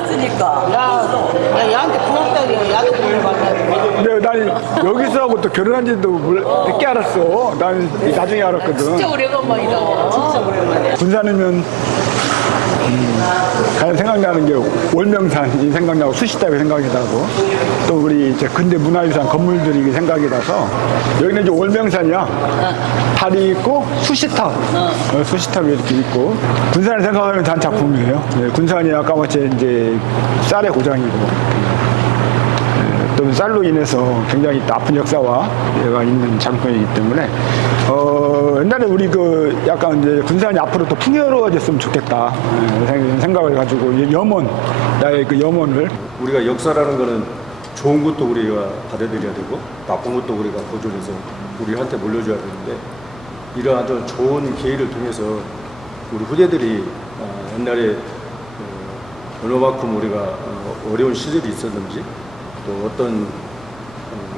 왔으니까. 야, 야한테 고맙다 그래. 야도 그걸 만나고. 근데 난 여기서 하고 또 결혼한 지도 늦게 알았어. 난 나중에 알았거든. 진짜 오래간만이다. 진짜 오래간만이야. 군산이면 가장 생각나는 게 월명산이 생각나고 수시탑이 생각이 나고 또 우리 이제 근대 문화유산 건물들이 생각이 나서 여기는 이제 월명산이야. 달이 있고 수시탑, 수시탑이 이렇게 있고 군산을 생각하면 단 작품이에요. 네, 군산이 아까 마치 이제 쌀의 고장이고. 또 쌀로 인해서 굉장히 아픈 역사와 얘가 있는 장소이기 때문에 옛날에 우리 그 약간 이제 군산이 앞으로 또 풍요로워졌으면 좋겠다 생각을 가지고 염원 나의 그 염원을 우리가 역사라는 거는 좋은 것도 우리가 받아들여야 되고 나쁜 것도 우리가 보존해서 우리한테 물려줘야 되는데 이러한 좀 좋은 기회를 통해서 우리 후대들이 옛날에 얼마만큼 우리가 어려운 시절이 있었는지 또 어떤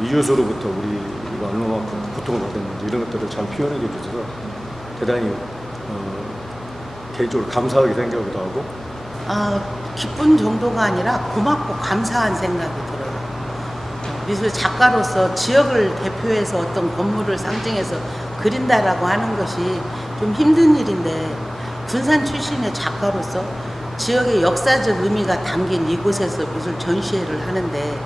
이웃으로부터 우리가 얼마만큼 고통을 받았는지 이런 것들을 잘 표현해 주셔서 대단히 개인적으로 감사하게 생각하기도 하고 기쁜 정도가 아니라 고맙고 감사한 생각이 들어요. 미술 작가로서 지역을 대표해서 어떤 건물을 상징해서 그린다라고 하는 것이 좀 힘든 일인데 군산 출신의 작가로서 지역의 역사적 의미가 담긴 이곳에서 미술 전시회를 하는데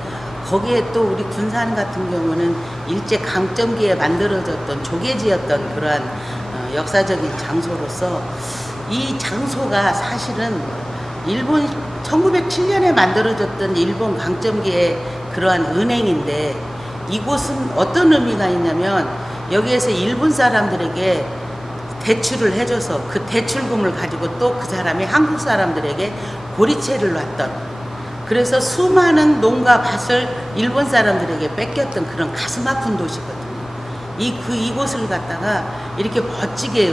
거기에 또 우리 군산 같은 경우는 일제 강점기에 만들어졌던 조개지였던 그러한 역사적인 장소로서 이 장소가 사실은 일본 1907년에 만들어졌던 일본 강점기의 그러한 은행인데 이곳은 어떤 의미가 있냐면 여기에서 일본 사람들에게 대출을 해줘서 그 대출금을 가지고 또 그 사람이 한국 사람들에게 고리채를 놨던 그래서 수많은 농가 밭을 일본 사람들에게 뺏겼던 그런 가슴 아픈 도시거든요. 이곳을 갖다가 이렇게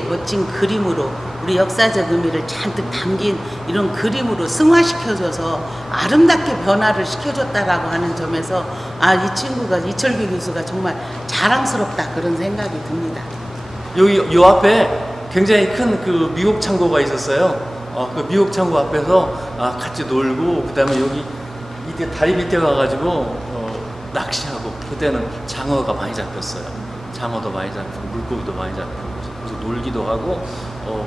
멋진 그림으로 우리 역사적 의미를 잔뜩 담긴 이런 그림으로 승화시켜줘서 아름답게 변화를 시켜줬다라고 하는 점에서 이 친구가 이철규 교수가 정말 자랑스럽다 그런 생각이 듭니다. 여기 요 앞에 굉장히 큰 그 미국 창고가 있었어요. 그 미국 창고 앞에서 같이 놀고 그다음에 여기 밑에 다리 밑에 가가지고 낚시하고 그때는 장어가 많이 잡혔어요. 장어도 많이 잡히고 물고기도 많이 잡히고 그래서 놀기도 하고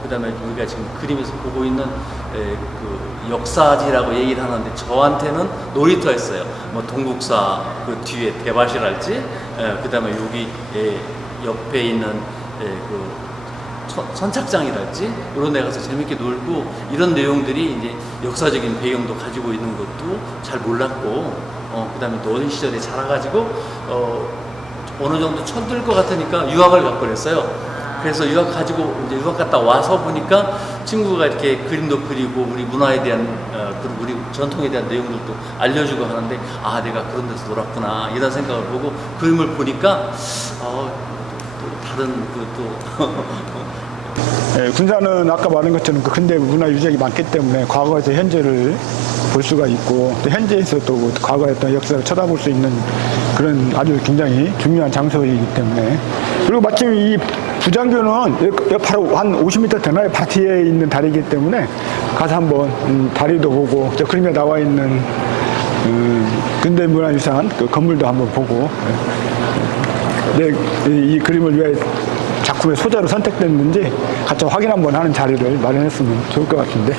그다음에 우리가 지금 그림에서 보고 있는 그 역사지라고 얘기를 하는데 저한테는 놀이터였어요. 뭐 동국사 그 뒤에 대밭이랄지 그다음에 여기 옆에 있는 그 선착장이랄지 이런 데 가서 재밌게 놀고 이런 내용들이 이제 역사적인 배경도 가지고 있는 것도 잘 몰랐고 그다음에 또 어린 시절에 자라가지고 어느 정도 천들 것 같으니까 유학을 갔고 그랬어요. 그래서 유학 가지고 이제 유학 갔다 와서 보니까 친구가 이렇게 그림도 그리고 우리 문화에 대한 그리고 우리 전통에 대한 내용들도 알려주고 하는데 내가 그런 데서 놀았구나 이런 생각을 보고 그림을 보니까 또 다른 군산은 아까 말한 것처럼 그 근대 문화 유적이 많기 때문에 과거에서 현재를 볼 수가 있고 또 현재에서 또 과거의 어떤 역사를 쳐다볼 수 있는 그런 아주 굉장히 중요한 장소이기 때문에 그리고 마침 이 부장교는 바로 한 50m 되나요? 바티에 있는 다리이기 때문에 가서 한번 다리도 보고 저 그림에 나와 있는 근대 문화유산 그 건물도 한번 보고 이 그림을 왜 작품의 소재로 선택됐는지 같이 확인 한번 하는 자리를 마련했으면 좋을 것 같은데.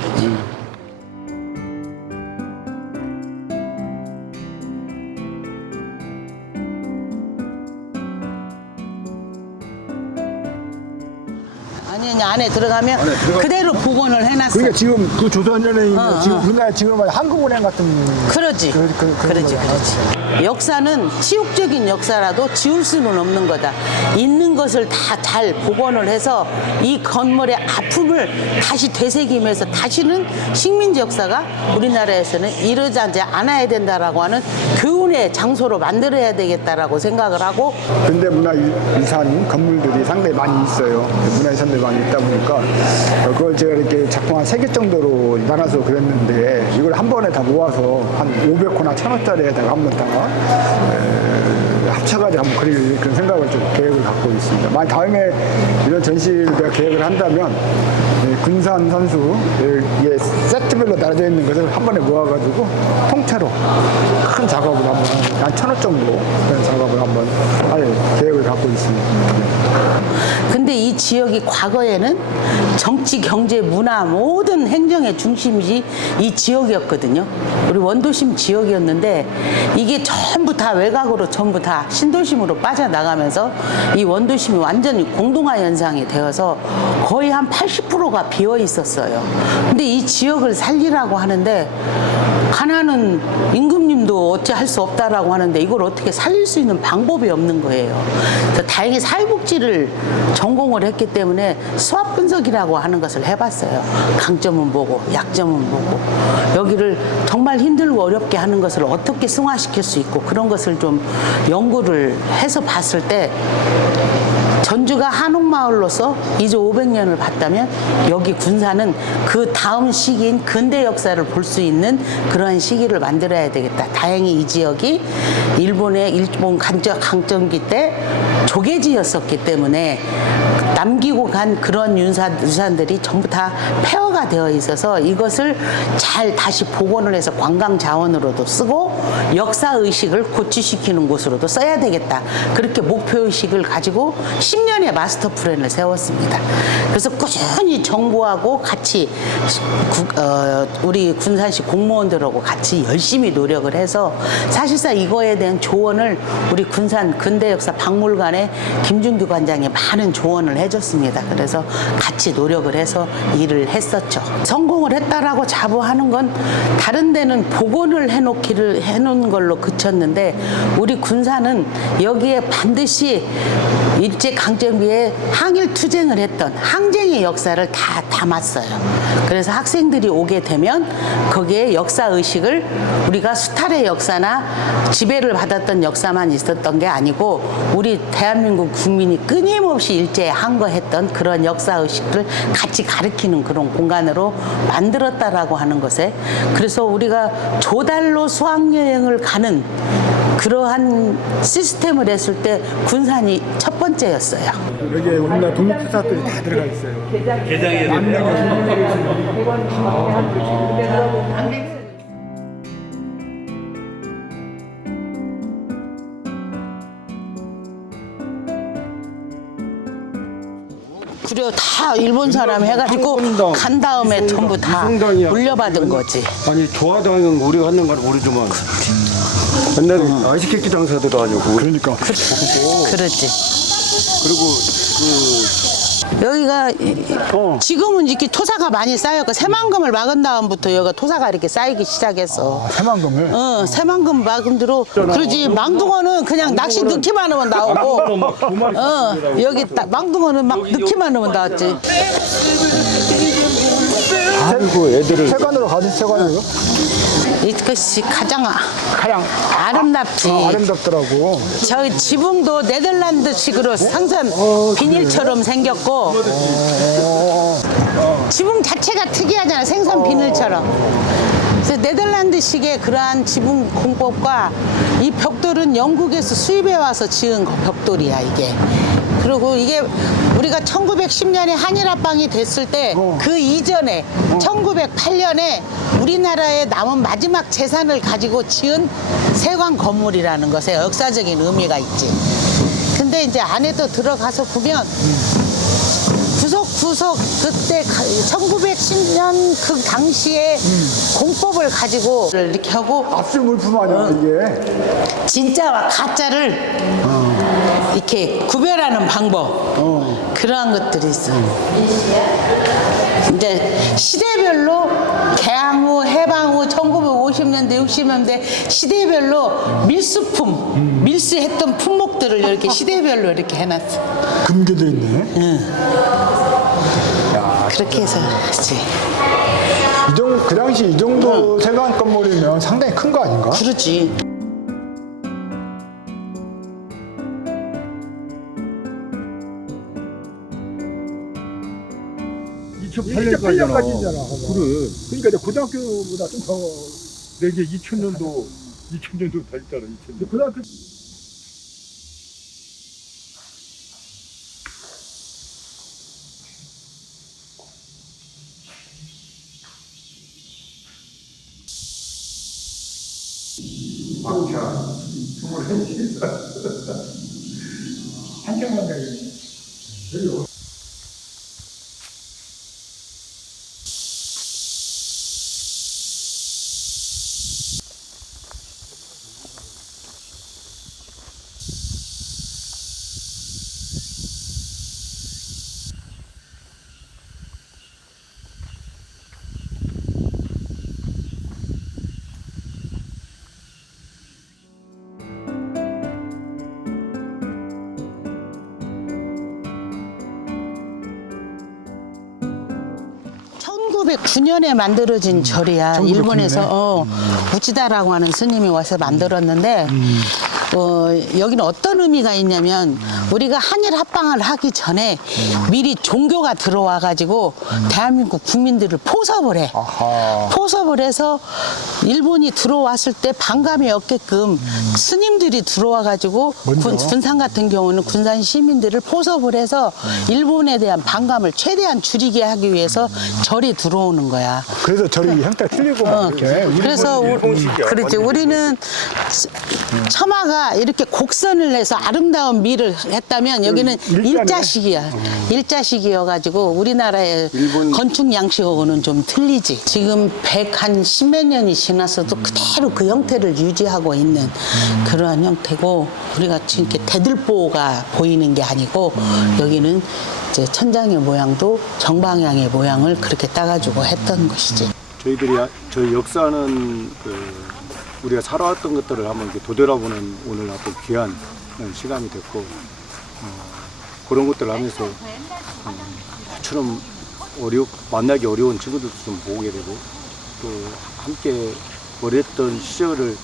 아니 안에 들어가면 그대로 복원을 해놨어. 그러니까 지금 그 조선연에 있는 지금 우리나라 지금 한국은행 같은 그러지. 그러지. 역사는 치욕적인 역사라도 지울 수는 없는 거다. 있는 것을 다 잘 복원을 해서 이 건물의 아픔을 다시 되새기면서 다시는 식민지 역사가 우리나라에서는 이러지 않아야 된다라고 하는 교훈의 장소로 만들어야 되겠다라고 생각을 하고 근대 문화유산 건물들이 상당히 많이 있어요. 문화유산들이 많이 있다 보니까 그걸 제가 이렇게 작품 한 3개 정도로 나눠서 그렸는데 이걸 한 번에 다 모아서 한 500호나 1000호짜리에다가 한 번 다 합쳐가지고 한번 그릴 그런 생각을 좀 계획을 갖고 있습니다. 만약 다음에 이런 전시를 내가 계획을 한다면 군산 선수 이게 세트별로 나눠져 있는 것을 한 번에 모아가지고 통째로 큰 작업을 한번 한 1,000원 정도 그런 작업을 한번 할 계획을 갖고 있습니다. 근데 이 지역이 과거에는 정치, 경제, 문화 모든 행정의 중심이 이 지역이었거든요. 우리 원도심 지역이었는데 이게 전부 다 외곽으로 전부 다 신도심으로 빠져나가면서 이 원도심이 완전히 공동화 현상이 되어서 거의 한 80%가 비어 있었어요. 근데 이 지역을 살리라고 하는데 가난한 임금님도 어찌 할 수 없다라고 하는데 이걸 어떻게 살릴 수 있는 방법이 없는 거예요. 그래서 다행히 사회복지를 전공을 했기 때문에 수합 분석이라고 하는 것을 해봤어요. 강점은 보고 약점은 보고 여기를 정말 힘들고 어렵게 하는 것을 어떻게 승화시킬 수 있고 그런 것을 좀 연구를 해서 봤을 때 전주가 한옥마을로서 이제 500년을 봤다면 여기 군산은 그 다음 시기인 근대 역사를 볼 수 있는 그러한 시기를 만들어야 되겠다. 다행히 이 지역이 일본 강점기 때 조개지였었기 때문에 남기고 간 그런 유산들이 전부 다 폐허가 되어 있어서 이것을 잘 다시 복원을 해서 관광 자원으로도 쓰고 역사 의식을 고취시키는 곳으로도 써야 되겠다. 그렇게 목표 의식을 가지고 10년의 마스터 플랜을 세웠습니다. 그래서 꾸준히 정부하고 같이 우리 군산시 공무원들하고 같이 열심히 노력을 해서 사실상 이거에 대한 조언을 우리 군산 근대역사 박물관의 김준규 관장이 많은 조언을 해줬습니다. 그래서 같이 노력을 해서 일을 했었죠. 성공을 했다라고 자부하는 건 다른 데는 복원을 해놓은 걸로 그쳤는데 우리 군산은 여기에 반드시 일제강점기에 항일투쟁을 했던 항쟁의 역사를 다 담았어요. 그래서 학생들이 오게 되면 거기에 역사의식을 우리가 수탈의 역사나 지배를 받았던 역사만 있었던 게 아니고 우리 대한민국 국민이 끊임없이 일제에 항거했던 그런 역사의식을 같이 가르치는 그런 공간으로 만들었다라고 하는 것에 그래서 우리가 조달로 수학여행을 가는 그러한 시스템을 했을 때 군산이 첫 번째였어요. 여기에 우리나라 독립투사들이 다 들어가 있어요. 개장에 그래 다 일본 사람 해가지고 간 다음에 전부 다 물려받은 거지. 아니 조화당은 우리가 하는 건 모르지만 옛날에 아이스케이크 장사들도 아니고 그러니까. 그렇지. 그리고 여기가 지금은 이렇게 토사가 많이 쌓였고 새만금을 막은 다음부터 여기가 토사가 이렇게 쌓이기 시작했어. 새만금을? 새만금 막은 대로 그러지. 망둥어는 그냥 낚시 넣기만 하면 나오고 여기 망둥어는 막 넣기만 하면 나왔지. 아이고 애들을 세관으로 가지 세관으로? 이것이 가장 아름답지. 아름답더라고. 저희 지붕도 네덜란드식으로 상선 비닐처럼 생겼고 지붕 자체가 특이하잖아. 생선 비닐처럼. 그래서 네덜란드식의 그러한 지붕 공법과 이 벽돌은 영국에서 수입해 와서 지은 벽돌이야 이게. 그리고 이게 우리가 1910년에 한일합방이 됐을 때 그 이전에 1908년에 우리나라에 남은 마지막 재산을 가지고 지은 세관 건물이라는 것에 역사적인 의미가 있지. 근데 이제 안에 또 들어가서 보면 구석구석 그때 1910년 그 당시에 공법을 가지고 이렇게 하고 압수 물품 아니야 이게? 진짜와 가짜를 이렇게 구별하는 방법 그러한 것들이 있어. 이제 시대별로 개항 후, 해방 후, 1950년대, 60년대 시대별로 밀수품, 밀수했던 품목들을 이렇게 시대별로 이렇게 해놨어. 금괴도 있네. 그렇게 해서 하지. 그 당시 이 정도 세관 건물이면 상당히 큰 거 아닌가? 그러지. 2008년까지잖아. 그래. 그러니까 이제 고등학교보다 좀 더. 이게 2000년도 됐잖아. 2000년. 고등학교 막차 24시 한정만 되겠네. (1909년에) 만들어진 절이야. 1909년에? 일본에서 우치다라고 하는 스님이 와서 만들었는데 여기는 어떤 의미가 있냐면 우리가 한일 합방을 하기 전에 미리 종교가 들어와 가지고 대한민국 국민들을 포섭을 해. 아하. 포섭을 해서 일본이 들어왔을 때 반감이 없게끔 스님들이 들어와 가지고 먼저? 군산 같은 경우는 군산 시민들을 포섭을 해서 일본에 대한 반감을 최대한 줄이게 하기 위해서 절이 들어오는 거야. 그래서 절이 형태가 틀리고 막 이렇게. 그래서 그렇지. 우리는 처마가 이렇게 곡선을 해서 아름다운 미를 했다면 여기는 일자네. 일자식이야. 일자식이어가지고 우리나라의 건축 양식하고는 좀 틀리지. 지금 110몇 년이 지났어도 그대로 그 형태를 유지하고 있는 그러한 형태고, 우리가 지금 이렇게 대들보가 보이는 게 아니고 여기는 이제 천장의 모양도 정방향의 모양을 그렇게 따가지고 했던 것이지. 저희 역사는 우리가 살아왔던 것들을 한번 이렇게 되돌아보는 오늘 아주 귀한 시간이 됐고, 그런 것들을 하면서 나처럼 만나기 어려운 친구들도 좀 보게 되고, 또 함께 어렸던 시절을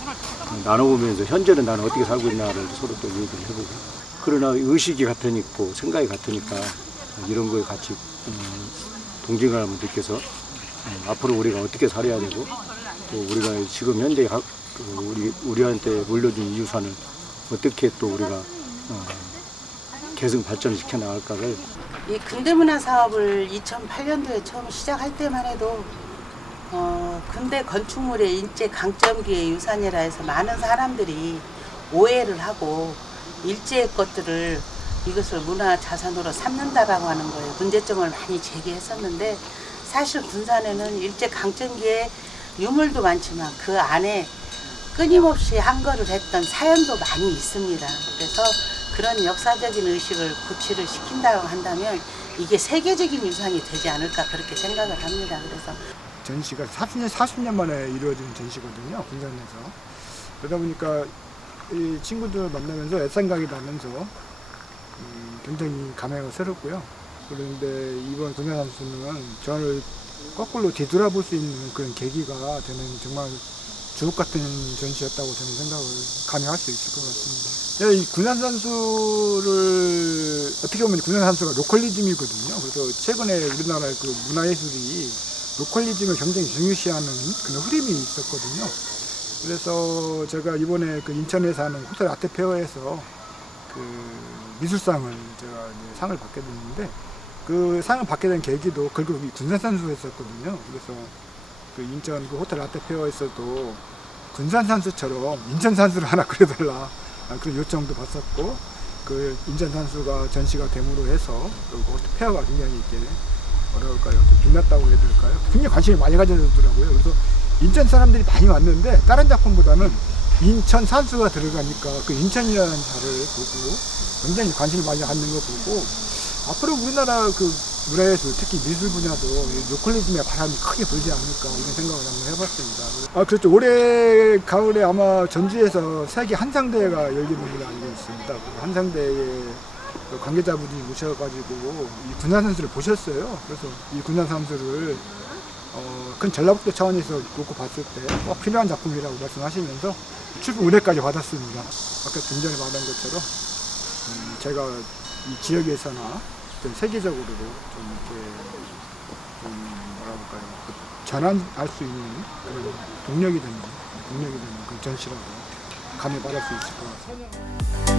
나눠보면서 현재는 나는 어떻게 살고 있나를 서로 또 얘기를 해보고, 그러나 의식이 같으니까 생각이 같으니까 이런 거에 같이 동질감을 한번 느껴서 앞으로 우리가 어떻게 살아야 되고, 또 우리가 지금 현재 우리한테 물려준 이 유산을 어떻게 또 우리가 계속 발전시켜 나갈까를. 이 근대문화 사업을 2008년도에 처음 시작할 때만 해도 근대 건축물의 일제 강점기의 유산이라 해서 많은 사람들이 오해를 하고 일제의 것들을 이것을 문화 자산으로 삼는다라고 하는 거예요. 문제점을 많이 제기했었는데, 사실 군산에는 일제 강점기에 유물도 많지만 그 안에 끊임없이 항거를 했던 사연도 많이 있습니다. 그래서 그런 역사적인 의식을 구치를 시킨다고 한다면 이게 세계적인 유산이 되지 않을까 그렇게 생각을 합니다. 그래서 전시가 40년 만에 이루어진 전시거든요, 군산에서. 그러다 보니까 이 친구들 만나면서 애상각이 나면서 굉장히 감회가 새롭고요. 그런데 이번 군산 선수는 저를 거꾸로 뒤돌아볼 수 있는 그런 계기가 되는 정말 주옥 같은 전시였다고 저는 생각을 감히 할 수 있을 것 같습니다. 이 군산 산수를 어떻게 보면 군산 산수가 로컬리즘이거든요. 그래서 최근에 우리나라의 그 문화예술이 로컬리즘을 굉장히 중요시하는 그런 흐름이 있었거든요. 그래서 제가 이번에 그 인천에서 하는 호텔 아트페어에서 그 미술상을 제가 이제 상을 받게 됐는데, 그 상을 받게 된 계기도 결국 이 군산 산수였었거든요. 그래서 그 인천 그 호텔 아트페어에서도 군산 산수처럼 인천 산수를 하나 그려달라 그런 요청도 받았고, 그 인천 산수가 전시가 됨으로 해서 그 페어가 굉장히 이렇게 뭐랄까요, 좀 빛났다고 해야 될까요? 굉장히 관심이 많이 가져졌더라고요. 그래서 인천 사람들이 많이 왔는데 다른 작품보다는 인천 산수가 들어가니까 그 인천이라는 자를 보고 굉장히 관심을 많이 갖는 거 보고, 앞으로 우리나라 그 문화예술, 특히 미술 분야도 로컬리즘의 바람이 크게 불지 않을까 이런 생각을 한번 해봤습니다. 그렇죠. 올해 가을에 아마 전주에서 세계 한상대회가 열리는 걸로 알고 있습니다. 한상대회 관계자분이 모셔가지고 이 군산 산수를 보셨어요. 그래서 이 군산 산수를 큰 전라북도 차원에서 놓고 봤을 때 꼭 필요한 작품이라고 말씀하시면서 출품 의뢰까지 받았습니다. 아까 좀 전에 말한 것처럼 제가 이 지역에서나 세계적으로도 좀 이렇게 좀 뭐라 볼까요, 전환할 수 있는 그런 동력이 되는 그런 전시라고 감히 말할 수 있을 것 같습니다.